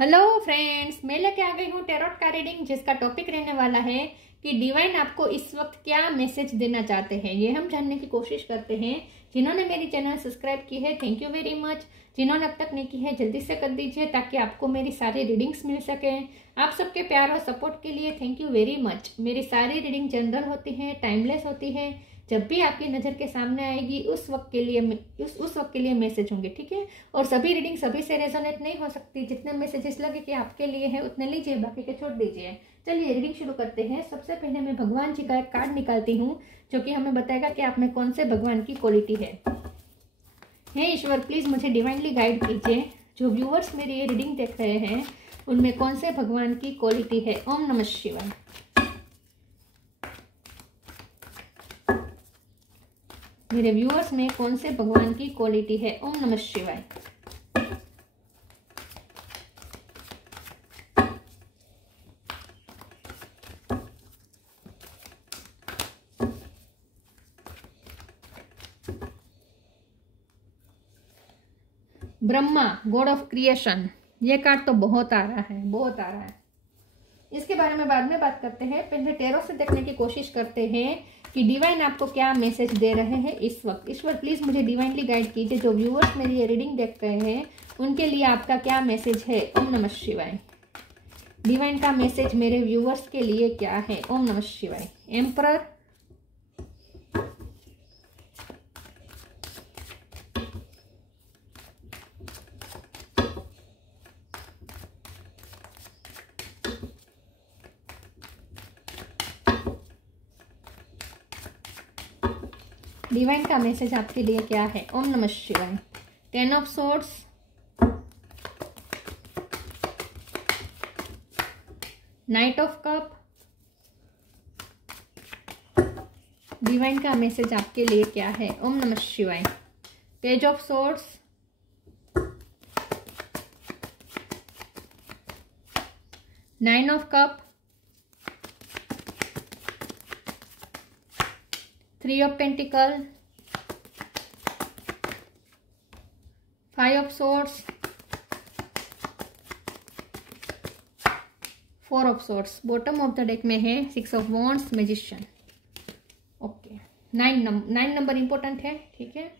Hello friends, मैं लेके आ गई हूँ टैरोट का रीडिंग, जिसका टॉपिक रहने वाला है कि डिवाइन आपको इस वक्त क्या मैसेज देना चाहते हैं। ये हम जानने की कोशिश करते हैं। जिन्होंने मेरी चैनल सब्सक्राइब की है, थैंक यू वेरी मच। जिन्होंने अब तक नहीं की है, जल्दी से कर दीजिए ताकि आपको मेरी सारी रीडिंग्स मिल सकें। आप सबके प्यार और सपोर्ट के लिए थैंक यू वेरी मच। मेरी सारी रीडिंग जनरल होती है, टाइमलेस होती है। जब भी आपकी नज़र के सामने आएगी उस वक्त के लिए मैसेज होंगे, ठीक है। और सभी रीडिंग सभी से रेजोनेट नहीं हो सकती। जितने मैसेजेस लगे कि आपके लिए है उतने लीजिए, बाकी के छोड़ दीजिए। चलिए रीडिंग शुरू करते हैं। सबसे पहले मैं भगवान जी का एक कार्ड निकालती हूँ जो कि हमें बताएगा कि आप में कौन से भगवान की क्वालिटी है। हे ईश्वर, प्लीज मुझे डिवाइनली गाइड कीजिए। जो व्यूअर्स मेरी ये रीडिंग देख रहे हैं उनमें कौन से भगवान की क्वालिटी है। ओम नमः शिवाय। मेरे व्यूअर्स में कौन से भगवान की क्वालिटी है। ओम नमः शिवाय। ब्रह्मा, गॉड ऑफ क्रिएशन, ये कार्ड तो बहुत आ रहा है, बहुत आ रहा है। इसके बारे में बाद में बात करते हैं। पहले टैरो से देखने की कोशिश करते हैं कि डिवाइन आपको क्या मैसेज दे रहे हैं इस वक्त। ईश्वर प्लीज मुझे डिवाइनली गाइड कीजिए। जो व्यूअर्स मेरी ये रीडिंग देख रहे हैं उनके लिए आपका क्या मैसेज है। ओम नमः शिवाय। डिवाइन का मैसेज मेरे व्यूअर्स के लिए क्या है। ओम नमः शिवाय। एम्परर, डिवाइन का मैसेज आपके लिए क्या है। ओम नमः शिवाय। 10 of swords, knight of cup, divine का मैसेज आपके लिए क्या है। ओम नमः शिवाय। Page of swords, nine of cup, 3 of pentacle, 5 of swords, 4 of swords. Bottom of the deck में है 6 of wands, magician. Okay, 9 number important है, ठीक है।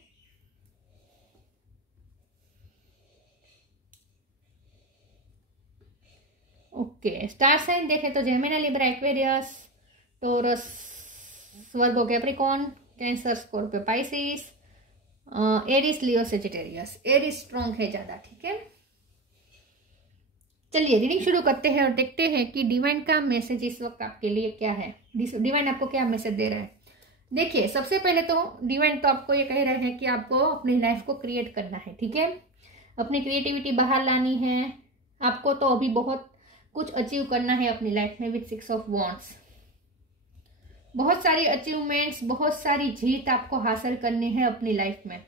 ओके, स्टार साइन देखे तो Gemini, Libra, Aquarius, Taurus, Virgo, Capricorn, Cancer, Scorpio, Pisces, Aries, Leo, Sagittarius. Aries strong है ज्यादा, ठीक है। चलिए रीडिंग शुरू करते हैं और देखते हैं कि डिवाइन का मैसेज इस वक्त आपके लिए क्या है। डिवाइन आपको क्या मैसेज दे रहा है। देखिए, सबसे पहले तो डिवाइन तो आपको ये कह रहे हैं कि आपको अपनी लाइफ को क्रिएट करना है, ठीक है। अपनी क्रिएटिविटी बाहर लानी है। आपको तो अभी बहुत कुछ अचीव करना है अपनी लाइफ में विद 6 ऑफ वॉन्ड्स। बहुत सारी अचीवमेंट्स, बहुत सारी जीत आपको हासिल करनी है अपनी लाइफ में।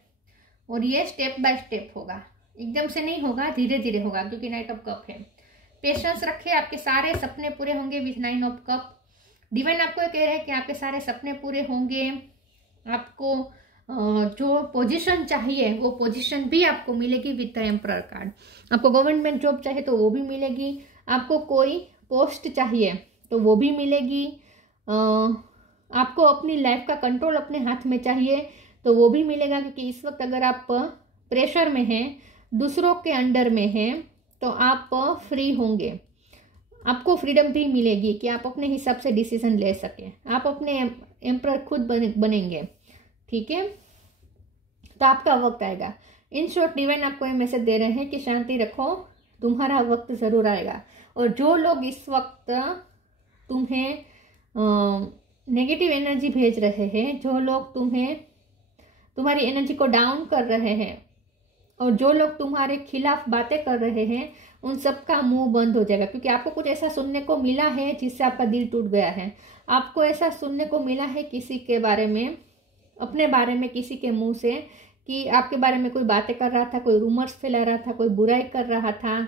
और ये स्टेप बाय स्टेप होगा, एकदम से नहीं होगा, धीरे धीरे होगा, क्योंकि नाइट ऑफ कप है। पेशेंस रखिए, आपके सारे सपने पूरे होंगे विथ 9 ऑफ कप। डिवाइन आपको कह रहे हैं कि आपके सारे सपने पूरे होंगे। आपको जो पोजीशन चाहिए वो पोजीशन भी आपको मिलेगी विद द एम्परर कार्ड। आपको गवर्नमेंट जॉब चाहिए तो वो भी मिलेगी। आपको कोई पोस्ट चाहिए तो वो भी मिलेगी। आपको अपनी लाइफ का कंट्रोल अपने हाथ में चाहिए तो वो भी मिलेगा, क्योंकि इस वक्त अगर आप प्रेशर में हैं, दूसरों के अंडर में हैं, तो आप फ्री होंगे। आपको फ्रीडम भी मिलेगी कि आप अपने हिसाब से डिसीजन ले सकें। आप अपने एम्परर खुद बनेंगे, ठीक है। तो आपका वक्त आएगा। इन शॉर्ट डिवाइन आपको ये मैसेज दे रहे हैं कि शांति रखो, तुम्हारा वक्त जरूर आएगा। और जो लोग इस वक्त तुम्हें नेगेटिव एनर्जी भेज रहे हैं, जो लोग तुम्हारी एनर्जी को डाउन कर रहे हैं, और जो लोग तुम्हारे खिलाफ बातें कर रहे हैं, उन सब का मुंह बंद हो जाएगा। क्योंकि आपको कुछ ऐसा सुनने को मिला है जिससे आपका दिल टूट गया है। आपको ऐसा सुनने को मिला है किसी के बारे में, अपने बारे में किसी के मुंह से, कि आपके बारे में कोई बातें कर रहा था, कोई रूमर्स फैला रहा था, कोई बुराई कर रहा था।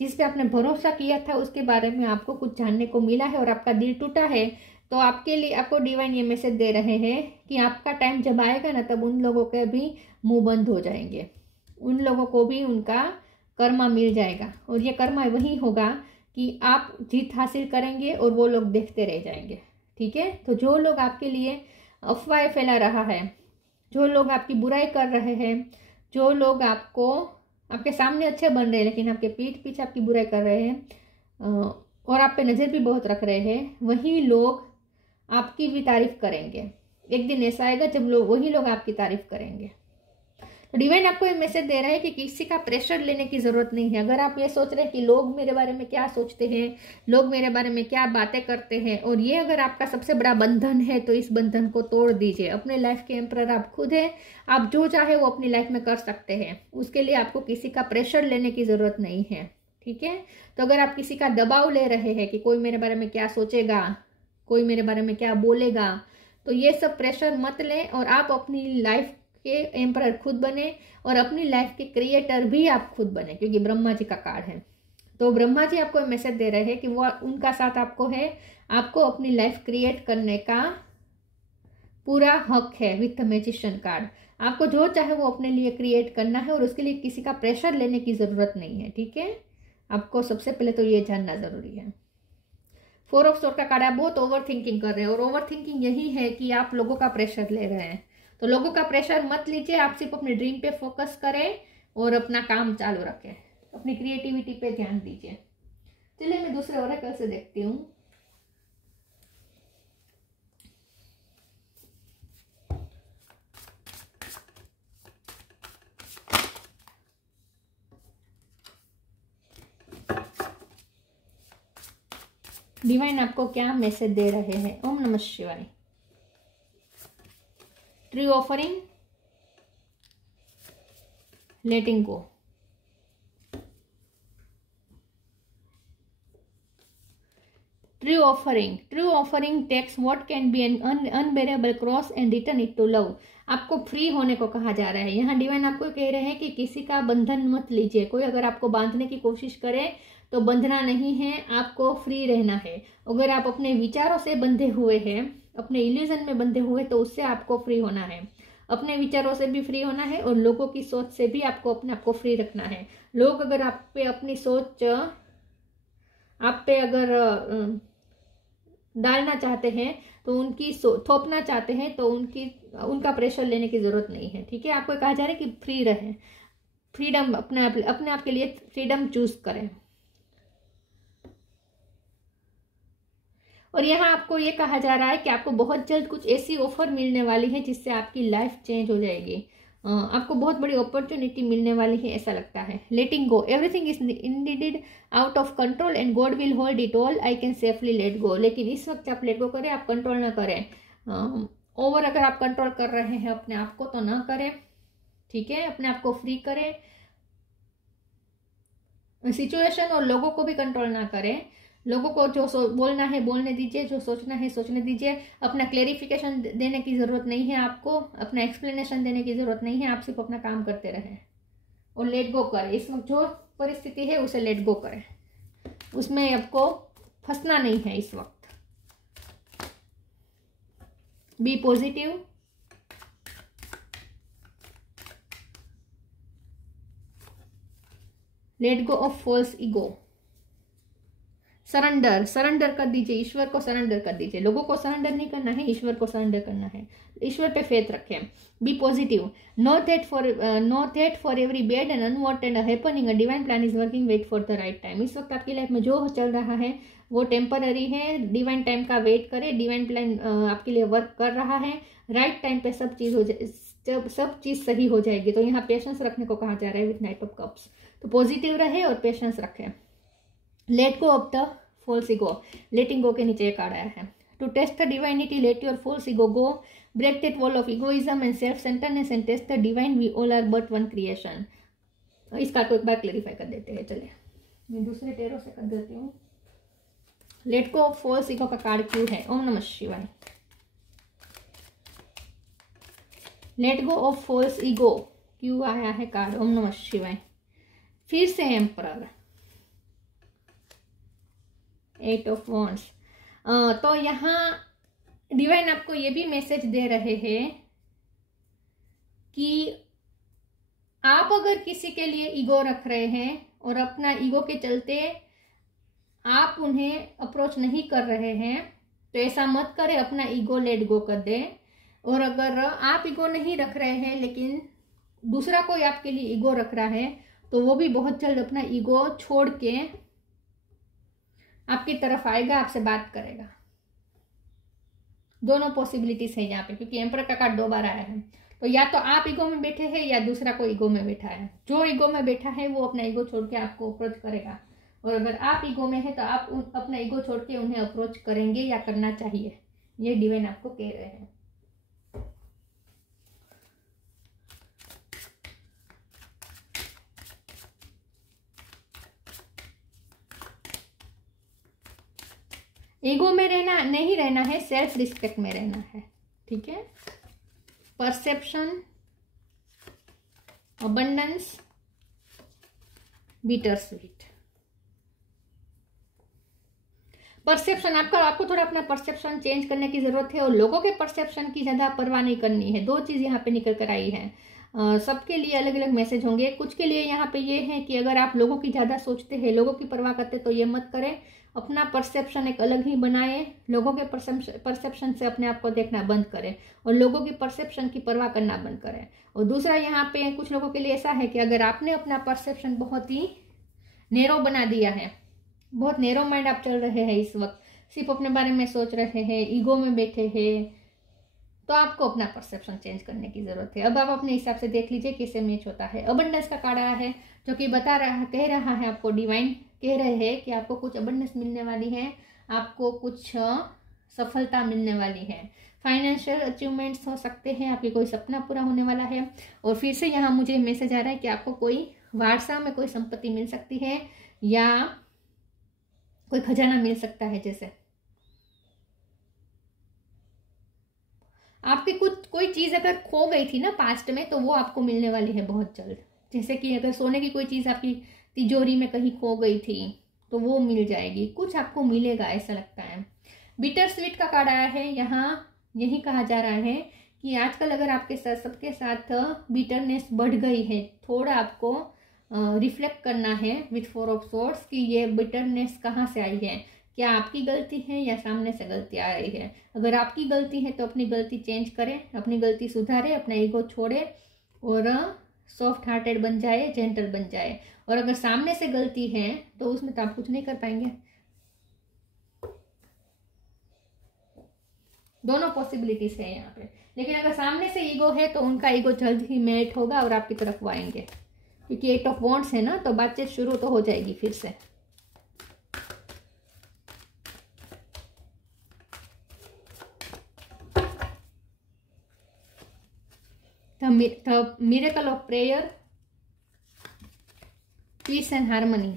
जिस पे आपने भरोसा किया था उसके बारे में आपको कुछ जानने को मिला है और आपका दिल टूटा है। तो आपके लिए आपको डिवाइन ये मैसेज दे रहे हैं कि आपका टाइम जब आएगा ना, तब उन लोगों के भी मुंह बंद हो जाएंगे। उन लोगों को भी उनका कर्मा मिल जाएगा, और ये कर्मा वही होगा कि आप जीत हासिल करेंगे और वो लोग देखते रह जाएंगे। ठीक है, तो जो लोग आपके लिए अफवाहें फैला रहा है, जो लोग आपकी बुराई कर रहे हैं, जो लोग आपको आपके सामने अच्छे बन रहे हैं लेकिन आपके पीठ पीछे आपकी बुराई कर रहे हैं और आप पे नज़र भी बहुत रख रहे हैं, वही लोग आपकी भी तारीफ करेंगे। एक दिन ऐसा आएगा जब वही लोग आपकी तारीफ करेंगे। तो डिवाइन आपको ये मैसेज दे रहा है कि किसी का प्रेशर लेने की जरूरत नहीं है। अगर आप ये सोच रहे हैं कि लोग मेरे बारे में क्या सोचते हैं, लोग मेरे बारे में क्या बातें करते हैं, और ये अगर आपका सबसे बड़ा बंधन है तो इस बंधन को तोड़ दीजिए। अपने लाइफ के एम्परर आप खुद हैं, आप जो चाहे वो अपनी लाइफ में कर सकते हैं। उसके लिए आपको किसी का प्रेशर लेने की जरूरत नहीं है। ठीक है, तो अगर आप किसी का दबाव ले रहे हैं कि कोई मेरे बारे में क्या सोचेगा, कोई मेरे बारे में क्या बोलेगा, तो ये सब प्रेशर मत लें और आप अपनी लाइफ के एम्परर खुद बने और अपनी लाइफ के क्रिएटर भी आप खुद बने, क्योंकि ब्रह्मा जी का कार्ड है। तो ब्रह्मा जी आपको मैसेज दे रहे हैं कि वो उनका साथ आपको है, आपको अपनी लाइफ क्रिएट करने का पूरा हक है। विथ मैजिशियन कार्ड, आपको जो चाहे वो अपने लिए क्रिएट करना है और उसके लिए किसी का प्रेशर लेने की जरूरत नहीं है। ठीक है, आपको सबसे पहले तो ये जानना जरूरी है। 4 ऑफ सोर्ड का कार्ड, आप बहुत ओवर थिंकिंग कर रहे हैं और ओवर थिंकिंग यही है कि आप लोगों का प्रेशर ले रहे हैं। तो लोगों का प्रेशर मत लीजिए, आप सिर्फ अपने ड्रीम पे फोकस करें और अपना काम चालू रखें, अपनी क्रिएटिविटी पे ध्यान दीजिए। चलिए मैं दूसरे ओरेकल से देखती हूँ। डिवाइन आपको क्या मैसेज दे रहे हैं? ओम नमः शिवाय। True offering, letting go. True offering takes what can be an unbearable cross and return it to love. आपको फ्री होने को कहा जा रहा है। यहाँ डिवाइन आपको कह रहे हैं कि किसी का बंधन मत लीजिए। कोई अगर आपको बांधने की कोशिश करे तो बंधना नहीं है, आपको फ्री रहना है। अगर आप अपने विचारों से बंधे हुए हैं, अपने इल्यूजन में बंधे हुए, तो उससे आपको फ्री होना है। अपने विचारों से भी फ्री होना है और लोगों की सोच से भी आपको अपने आप को फ्री रखना है। लोग अगर आप पे अपनी सोच आप पे अगर डालना चाहते हैं तो उनकी थोपना चाहते हैं तो उनका प्रेशर लेने की जरूरत नहीं है। ठीक है, आपको कहा जा रहा है कि फ्री रहें, फ्रीडम अपने आप के लिए फ्रीडम चूज करें। और यहाँ आपको ये कहा जा रहा है कि आपको बहुत जल्द कुछ ऐसी ऑफर मिलने वाली है जिससे आपकी लाइफ चेंज हो जाएगी। आपको बहुत बड़ी अपॉर्चुनिटी मिलने वाली है, ऐसा लगता है। Letting go, everything is indeed out of control and God will hold it all, I can safely let go. लेकिन इस वक्त आप लेट गो करें, आप कंट्रोल ना करें। ओवर अगर आप कंट्रोल कर रहे हैं अपने आप को तो ना करें। ठीक है, अपने आप को फ्री करें, सिचुएशन और लोगों को भी कंट्रोल ना करें। लोगों को जो बोलना है बोलने दीजिए, जो सोचना है सोचने दीजिए। अपना क्लेरिफिकेशन देने की जरूरत नहीं है, आपको अपना एक्सप्लेनेशन देने की जरूरत नहीं है। आप सिर्फ अपना काम करते रहें और लेट गो करें। इस वक्त जो परिस्थिति है उसे लेट गो करें, उसमें आपको फंसना नहीं है इस वक्त। Be positive, let go of false ego. Surrender कर दीजिए, ईश्वर को सरेंडर कर दीजिए। लोगों को सरेंडर नहीं करना है, ईश्वर को सरेंडर करना है। ईश्वर पे फेथ रखें। Be positive, know that for every bad and unwanted happening a divine plan is working, wait for the right time. इस वक्त आपकी लाइफ में जो चल रहा है वो टेम्पररी है। डिवाइन टाइम का वेट करें, डिवाइन प्लान आपके लिए वर्क कर रहा है। राइट टाइम पे सब चीज हो जाए, जब सब चीज सही हो जाएगी। तो यहाँ पेशेंस रखने को कहा जा रहा है विथ नाइट ऑफ कप्स। तो पॉजिटिव रहे और पेशेंस रखें। Let go of the false ego, letting go के नीचे एक कार्ड आया है। To test the divinity, let your false ego go, break that wall of egoism and self centreness and test the divine, we all are but one creation. इस card को एक बार clarify कर देते हैं। चलिए मैं दूसरे टेरो से कर देती हूँ। Let go of false ego का कार्ड क्यों है? ओम नमः शिवाय। Let go of false ego क्यों आया है कार्ड? ओम नमः शिवाय। फिर से एम्परर, 8 ऑफ वॉन्ड्स। तो यहाँ डिवाइन आपको ये भी मैसेज दे रहे हैं कि आप अगर किसी के लिए ईगो रख रहे हैं और अपना ईगो के चलते आप उन्हें अप्रोच नहीं कर रहे हैं, तो ऐसा मत करें, अपना ईगो लेट गो कर दें। और अगर आप ईगो नहीं रख रहे हैं लेकिन दूसरा कोई आपके लिए ईगो रख रहा है, तो वो भी बहुत जल्द अपना ईगो छोड़ के आपकी तरफ आएगा, आपसे बात करेगा। दोनों पॉसिबिलिटीज है यहाँ पे, क्योंकि एम्परर का कार्ड 2 बार आया है। तो या तो आप ईगो में बैठे हैं या दूसरा कोई ईगो में बैठा है। जो ईगो में बैठा है वो अपना ईगो छोड़ के आपको अप्रोच करेगा, और अगर आप ईगो में हैं तो आप अपना ईगो छोड़ के उन्हें अप्रोच करेंगे या करना चाहिए। ये डिवाइन आपको कह रहे हैं। ईगो में रहना नहीं रहना है, सेल्फ रिस्पेक्ट में रहना है। ठीक है। Perception, abundance, bitter sweet. Perception आपको थोड़ा अपना परसेप्शन चेंज करने की जरूरत है, और लोगों के परसेप्शन की ज्यादा परवाह नहीं करनी है। 2 चीज यहाँ पे निकल कर आई है। सबके लिए अलग अलग मैसेज होंगे। कुछ के लिए यहाँ पे ये है कि अगर आप लोगों की ज्यादा सोचते हैं, लोगों की परवाह करते, तो ये मत करें। अपना परसेप्शन एक अलग ही बनाए। लोगों के परसेप्शन से अपने आप को देखना बंद करें, और लोगों की परसेप्शन की परवाह करना बंद करें। और दूसरा यहाँ पे कुछ लोगों के लिए ऐसा है कि अगर आपने अपना परसेप्शन बहुत ही नैरो बना दिया है, बहुत नैरो माइंड आप चल रहे हैं इस वक्त, सिर्फ अपने बारे में सोच रहे हैं, ईगो में बैठे हैं, तो आपको अपना परसेप्शन चेंज करने की जरूरत है। अब आप अपने हिसाब से देख लीजिए किससे मैच होता है। अबंडेंस का कार्ड आया है, जो कि कह रहा है आपको, डिवाइन कह रहे हैं कि आपको कुछ अबंडेंस मिलने वाली है, आपको कुछ सफलता मिलने वाली है। फाइनेंशियल अचीवमेंट्स हो सकते हैं, आपके कोई सपना पूरा होने वाला है। और फिर से यहाँ मुझे मैसेज आ रहा है कि आपको कोई वारसा में कोई संपत्ति मिल सकती है, या कोई खजाना मिल सकता है। जैसे आपकी कोई चीज अगर खो गई थी ना पास्ट में, तो वो आपको मिलने वाली है बहुत जल्द। जैसे कि अगर सोने की कोई चीज आपकी तिजोरी में कहीं खो गई थी, तो वो मिल जाएगी, कुछ आपको मिलेगा, ऐसा लगता है। बिटर स्वीट का कार्ड आया है। यहाँ यही कहा जा रहा है कि आजकल अगर आपके साथ सबके साथ बिटरनेस बढ़ गई है, थोड़ा आपको रिफ्लेक्ट करना है विथ 4 ऑफ सोर्ड्स कि ये बिटरनेस कहाँ से आई है। क्या आपकी गलती है या सामने से गलती आ रही है। अगर आपकी गलती है तो अपनी गलती चेंज करें, अपनी गलती सुधारें, अपना ईगो छोड़े और सॉफ्ट हार्टेड बन जाए, जेंटल बन जाए। और अगर सामने से गलती है तो उसमें तो आप कुछ नहीं कर पाएंगे। दोनों पॉसिबिलिटीज है यहाँ पे। लेकिन अगर सामने से ईगो है तो उनका ईगो जल्द ही मेल्ट होगा और आपकी तरफ वो आएंगे, क्योंकि 8 ऑफ वॉन्ड्स है ना, तो बातचीत शुरू तो हो जाएगी फिर से। The miracle of prayer, peace and harmony.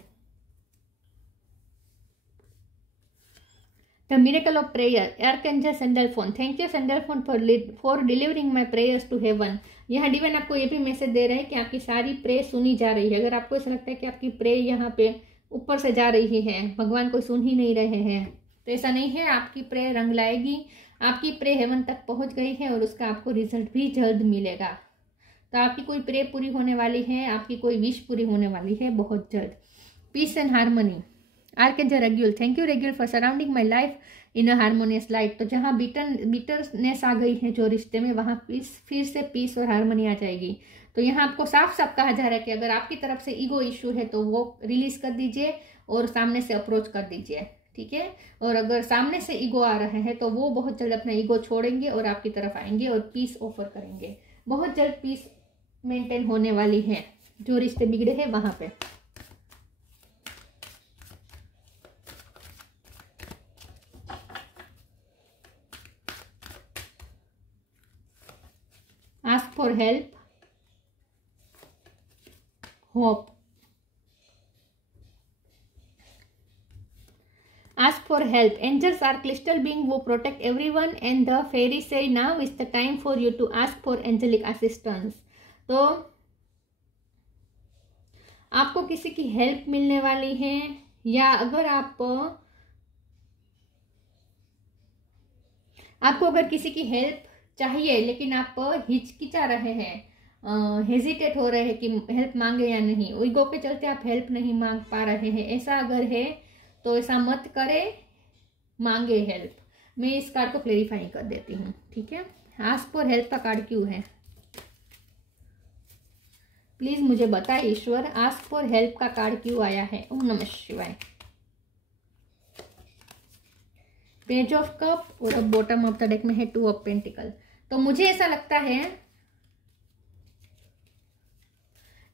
The miracle of prayer, Archangel Sandalphon. Thank you Sandalphon for delivering my prayers to heaven. यहाँ डिवाइन आपको ये भी मैसेज दे रहे हैं कि आपकी सारी प्रे सुनी जा रही है। अगर आपको ऐसा लगता है कि आपकी प्रे यहाँ पे ऊपर से जा रही है, भगवान को सुन ही नहीं रहे हैं, तो ऐसा नहीं है। आपकी प्रे रंग लाएगी, आपकी प्रे हेवन तक पहुंच गई है और उसका आपको रिजल्ट भी जल्द मिलेगा। तो आपकी कोई प्रे पूरी होने वाली है, आपकी कोई विश पूरी होने वाली है बहुत जल्द। Peace and harmony, archangel Raguel. Thank you Raguel for surrounding my life in a harmonious light. तो जहाँ बिटरनेस आ गई है जो रिश्ते में, वहाँ फिर से पीस और हार्मनी आ जाएगी। तो यहाँ आपको साफ साफ कहा जा रहा है कि अगर आपकी तरफ से ईगो इश्यू है तो वो रिलीज कर दीजिए और सामने से अप्रोच कर दीजिए। ठीक है। और अगर सामने से ईगो आ रहे हैं तो वो बहुत जल्द अपना ईगो छोड़ेंगे और आपकी तरफ आएंगे और पीस ऑफर करेंगे। बहुत जल्द पीस मेंटेन होने वाली है, जो रिश्ते बिगड़े हैं वहां पे। Ask for help, hope. Ask for help. Angels are crystal beings who protect everyone, and the fairies say now is the time for you to ask for angelic assistance. तो आपको किसी की हेल्प मिलने वाली है, या अगर आपको अगर किसी की हेल्प चाहिए लेकिन आप हिचकिचा रहे हैं, हेजिटेट हो रहे हैं कि हेल्प मांगे या नहीं, ईगो के चलते आप हेल्प नहीं मांग पा रहे हैं, ऐसा अगर है तो ऐसा मत करें, मांगे हेल्प। मैं इस कार्ड को क्लेरिफाई कर देती हूँ, ठीक है। आस्क फॉर हेल्प का कार्ड क्यों है, प्लीज मुझे बताए ईश्वर, आस्क फॉर हेल्प का कार्ड क्यों आया है। ओम नमः शिवाय। पेज ऑफ कप और अब बॉटम ऑफ द डेक में है 2 ऑफ पेंटिकल। तो मुझे ऐसा लगता है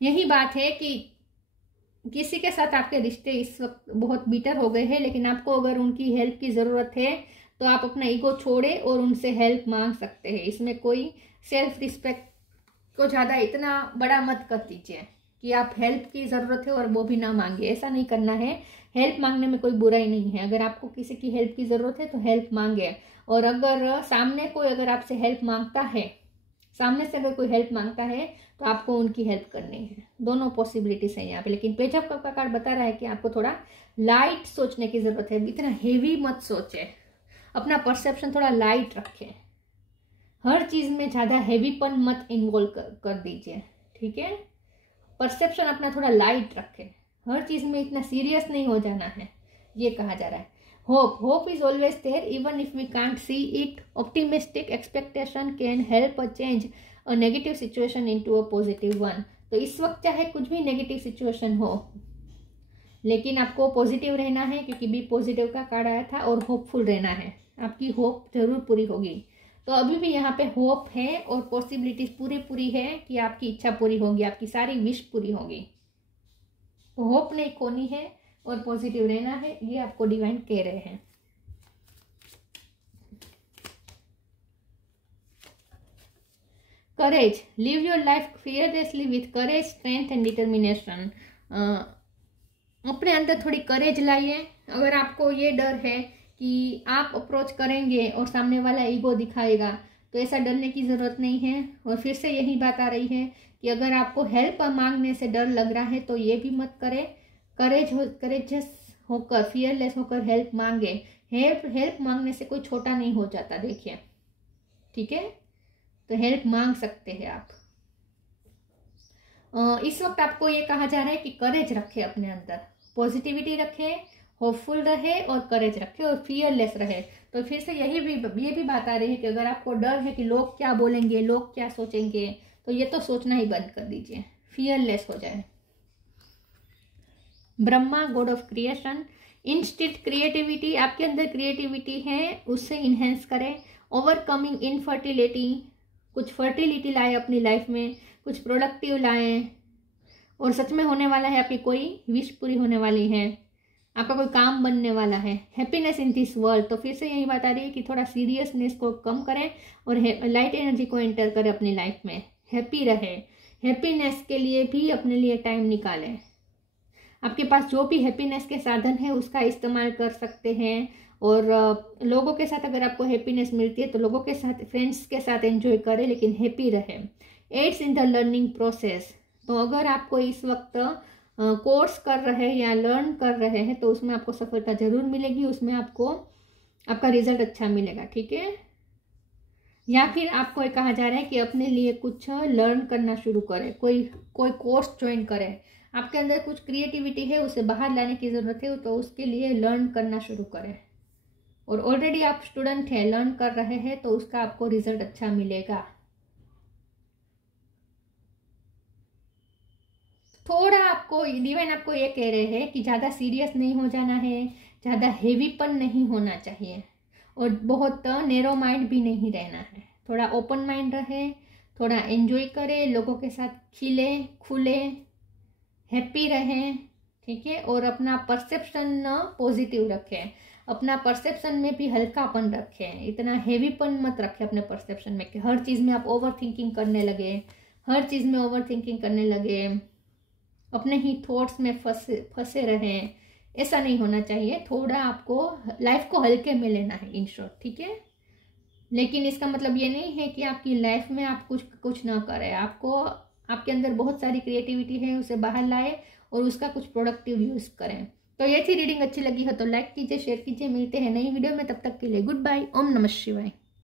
यही बात है कि किसी के साथ आपके रिश्ते इस वक्त बहुत बिटर हो गए हैं, लेकिन आपको अगर उनकी हेल्प की ज़रूरत है तो आप अपना ईगो छोड़े और उनसे हेल्प मांग सकते हैं। इसमें कोई सेल्फ रिस्पेक्ट को ज़्यादा इतना बड़ा मत कर दीजिए कि आप हेल्प की ज़रूरत है और वो भी ना मांगे, ऐसा नहीं करना है। हेल्प मांगने में कोई बुराई नहीं है, अगर आपको किसी की हेल्प की ज़रूरत है तो हेल्प मांगे। और अगर सामने कोई अगर आपसे हेल्प मांगता है, सामने से अगर कोई हेल्प मांगता है तो आपको उनकी हेल्प करनी है। दोनों पॉसिबिलिटीज है यहाँ पे। लेकिन पेज ऑफ कप का कार्ड बता रहा है कि आपको थोड़ा लाइट सोचने की ज़रूरत है, इतना हेवी मत सोचे, अपना परसेप्शन थोड़ा लाइट रखें, हर चीज़ में ज़्यादा हेवीपन मत इन्वॉल्व कर दीजिए, ठीक है। परसेप्शन अपना थोड़ा लाइट रखें, हर चीज़ में इतना सीरियस नहीं हो जाना है, ये कहा जा रहा है। Hope is always there even if we can't see it. Optimistic expectation can help a change a negative situation into a positive one. तो इस वक्त चाहे कुछ भी नेगेटिव सिचुएशन हो, लेकिन आपको पॉजिटिव रहना है, क्योंकि बी पॉजिटिव का कार्ड आया था, और होपफुल रहना है, आपकी होप जरूर पूरी होगी। तो अभी भी यहाँ पे होप है और पॉसिबिलिटीज पूरी है कि आपकी इच्छा पूरी होगी, आपकी सारी विश पूरी होगी। तो होप नहीं खोनी है और पॉजिटिव रहना है, ये आपको डिवाइन कह रहे हैं। Courage, live your life fearlessly with courage, strength and determination. अपने अंदर थोड़ी करेज लाइए। अगर आपको ये डर है कि आप अप्रोच करेंगे और सामने वाला ईगो दिखाएगा, तो ऐसा डरने की ज़रूरत नहीं है। और फिर से यही बात आ रही है कि अगर आपको हेल्प मांगने से डर लग रहा है तो ये भी मत करें, करेजस होकर, फियरलेस होकर हेल्प मांगे। हेल्प मांगने से कोई छोटा नहीं हो जाता, देखिए, ठीक है। तो हेल्प मांग सकते हैं आप। इस वक्त आपको ये कहा जा रहा है कि करेज रखे, अपने अंदर पॉजिटिविटी रखे, होपफुल रहे और करेज रखे और फियरलेस रहे। तो फिर से ये भी बात आ रही है कि अगर आपको डर है कि लोग क्या बोलेंगे, लोग क्या सोचेंगे, तो ये तो सोचना ही बंद कर दीजिए, फियरलेस हो जाए। Brahma, God of creation, instinct creativity, आपके अंदर क्रिएटिविटी है, उससे इन्हेंस करें। ओवरकमिंग इनफर्टिलिटी, कुछ फर्टिलिटी लाए अपनी लाइफ में, कुछ प्रोडक्टिव लाएं, और सच में होने वाला है, आपकी कोई विश पूरी होने वाली है, आपका कोई काम बनने वाला है। हैप्पीनेस इन दिस वर्ल्ड, तो फिर से यही बात आ रही है कि थोड़ा सीरियसनेस को कम करें और लाइट एनर्जी को एंटर करें अपनी लाइफ में, हैप्पी रहे। हैप्पीनेस के लिए भी अपने लिए टाइम निकालें। आपके पास जो भी हैप्पीनेस के साधन है उसका इस्तेमाल कर सकते हैं। और लोगों के साथ अगर आपको हैप्पीनेस मिलती है तो लोगों के साथ, फ्रेंड्स के साथ एंजॉय करें, लेकिन हैप्पी रहे। Aids in the learning process, तो अगर आपको इस वक्त कोर्स कर रहे हैं या लर्न कर रहे हैं तो उसमें आपको सफलता जरूर मिलेगी, उसमें आपको आपका रिजल्ट अच्छा मिलेगा, ठीक है। या फिर आपको कहा जा रहा है कि अपने लिए कुछ लर्न करना शुरू करें, कोई कोर्स ज्वाइन करें। आपके अंदर कुछ क्रिएटिविटी है, उसे बाहर लाने की ज़रूरत है, तो उसके लिए लर्न करना शुरू करें। और ऑलरेडी आप स्टूडेंट हैं, लर्न कर रहे हैं, तो उसका आपको रिजल्ट अच्छा मिलेगा। थोड़ा आपको डिवाइन आपको ये कह रहे हैं कि ज़्यादा सीरियस नहीं हो जाना है, ज़्यादा हेवीपन नहीं होना चाहिए, और बहुत नैरो माइंड भी नहीं रहना है। थोड़ा ओपन माइंड रहे, थोड़ा एंजॉय करें, लोगों के साथ खिले खुले, हैप्पी रहें, ठीक है। और अपना परसेप्शन पॉजिटिव रखें, अपना परसेप्शन में भी हल्कापन रखें, इतना हेवीपन मत रखें अपने परसेप्शन में कि हर चीज़ में आप ओवर थिंकिंग करने लगे, हर चीज़ में ओवर थिंकिंग करने लगे, अपने ही थॉट्स में फंसे रहें। ऐसा नहीं होना चाहिए। थोड़ा आपको लाइफ को हल्के में लेना है, इन शॉर्ट, ठीक है। लेकिन इसका मतलब ये नहीं है कि आपकी लाइफ में आप कुछ ना करें। आपको, आपके अंदर बहुत सारी क्रिएटिविटी है, उसे बाहर लाए और उसका कुछ प्रोडक्टिव यूज करें। तो ये थी रीडिंग, अच्छी लगी हो तो लाइक कीजिए, शेयर कीजिए। मिलते हैं नई वीडियो में, तब तक के लिए गुड बाय। ओम नमः शिवाय।